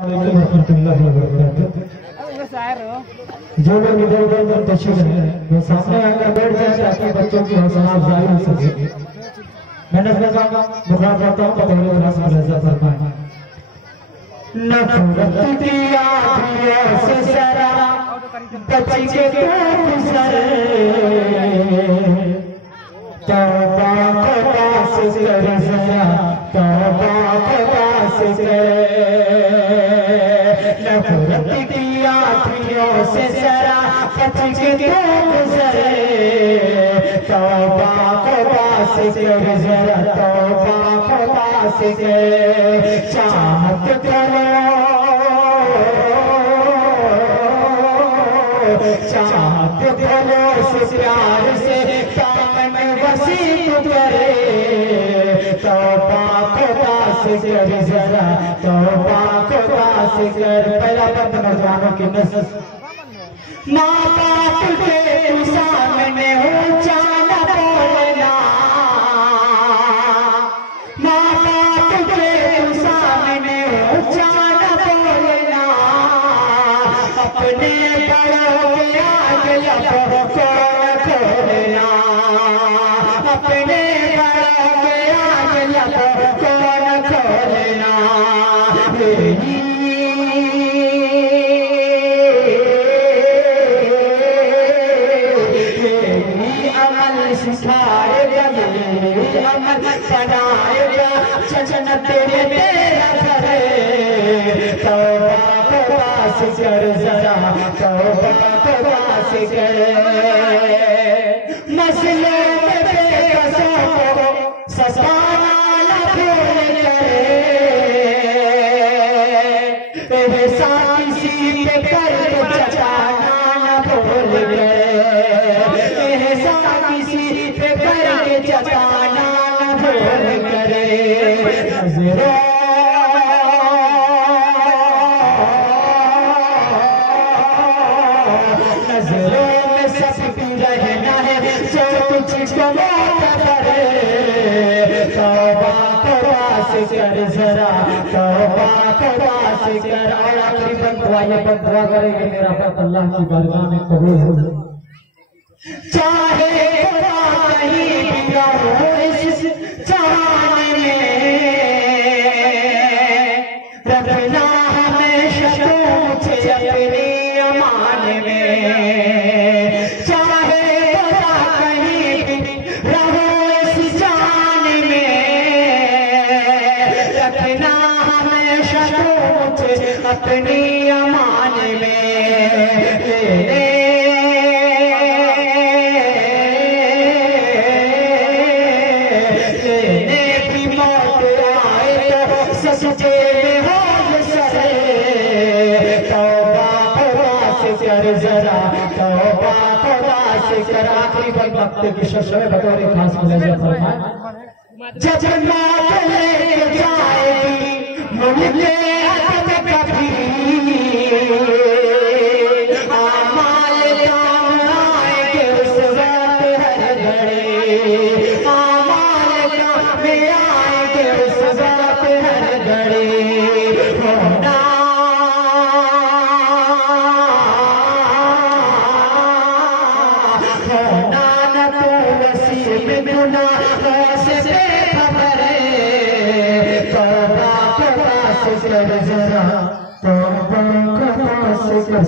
जो लोग इधर उधर तशरीफ है वो सामने आकर बैठ जाए ताकि बच्चों की हौसला अफजाई हो सके। मैं नजर का बुखार करता हूँ बतौर क्लास में लज्जत फरमाए। नफरत की आँखों से जरा बच के तू गुजर, तौबा को पास कर जरा, तौबा को पास कर। नफरत की आँखों से जरा बच के तू गुजरे, तौबा को पास कर जरा, तौबा को पास कर। चाहत करो चाहत करो से प्यार से दामन वसीत करे, तौबा को पास कर जरा, तौबा को पास कर। पहला बंद नौजवानों की नजर। माँ बाप के सामने ऊंचा न बोलना, माँ बाप के सामने ऊंचा न बोलना, अपने बड़ों के आगे लबों को खोलना, अपने बड़ों के आगे लबों को खोलना। सिखाएगा ये अमल बनाएगा चचन तेरे मेरा करे, तौबा को पास कर जरा, तौबा को पास कर। मसलों में बेकसों को सताना न भूल करे, तेरे साथ किसी पे कर्ज चढ़ाना न भूल करे, तेरे साथ किसी पे करके जताना न भूल करे। नजरों में सब रहना है जो तुझको मौत करे, तौबा को पास कर जरा, तौबा को पास कर। और आखिरी बंदुआ ये बंदुआ करेंगे मेरा बात अल्लाह की बारगाह में कबूल हो। चाहे खुदा कहीं भी रहूं इस जहान में, रखना हमेशा तू मुझे अपनी अमान में। चाहे खुदा कहीं भी रहूं इस जान में, रखना हमेशा तू मुझे अपनी अमान में। सजे में हो सरे, तौबा को पास कर जरा, तौबा को पास कर। आखिरी पल वक्त की शर्त में बतौर खास मुझे फरमाए। जब मौत लेके जाएगी मुझे हाथ में कभी, आमाल काम आएंगे उस वक्त हर घड़ी, आमाल काम में आएंगे उस वक्त हर घड़ी। होना होना न तो नसीब गुनाहों से बेखबर है, तौबा को पास कर जरा, तौबा को पास कर।